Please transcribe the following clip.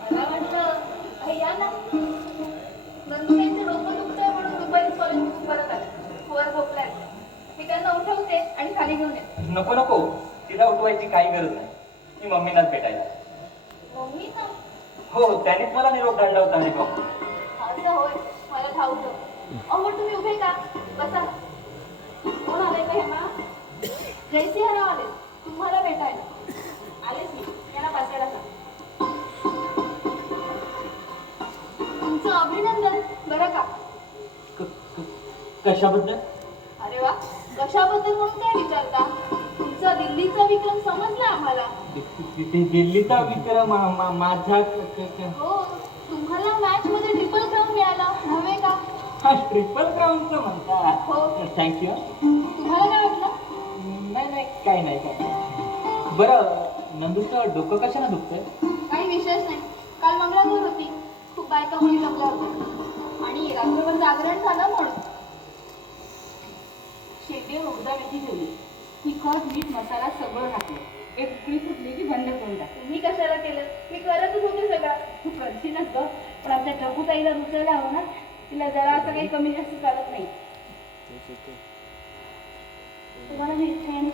मला वाटलं "अरे या ना. नंदुबाईंचं डोकं दुखतंय म्हणून दुपारी कॉलेज परत आले. वर झोपलाय मी त्यांना उठवते आणि खाली घेऊन येते. नको नको. तिला उठवायची काही गरज नाही. मी मम्मीलाच भेटायला. मम्मी ना हो त्यानेच मला निरोप धाडला होता आणि बघ. असं होय. मला ठाऊक अहो तुम्ही उभे का? बसा. कोण आले का हेमा जयसिंहराव आले तुमचं अभिनंदन. बरं का? क- क- कशाबद्दल? अरे वा कशाबद्दल म्हणून काय विचारता? तुमचा दिल्लीचा विक्रम समजला आम्हाला. दिल्लीचा विक्रम मा- माझा क- क- क- हो तुम्हाला मॅच मध्ये ट्रिपल क्राऊन मिळाला नव्हे का? हा ट्रिपल म्हणता हो. थँक्यू तुम्हाला काय वाटलं? नाही नाही काय नाही काय नाही. बरं नंदूचं डोकं कशाने दुखतंय? काही विशेष नाही. काल मंगळागौर बायका मुली जमल्या होत्या आणि रात्रभर जागरण झालं म्हणून. शेतीवर उडदा मेथी ठेवली तिखट मीठ मसाला सगळं टाकलं एक उकळी फुटली की बंद करून टाक तुम्ही कशाला केलं? मी करतच होते सगळं. तू करशीलच ग पण आमच्या टकूताईला दुसऱ्याला हवं ना. तिला जरा असं काही कमी जास्त चालत नाही. तुम्हाला जी इच्छा आहे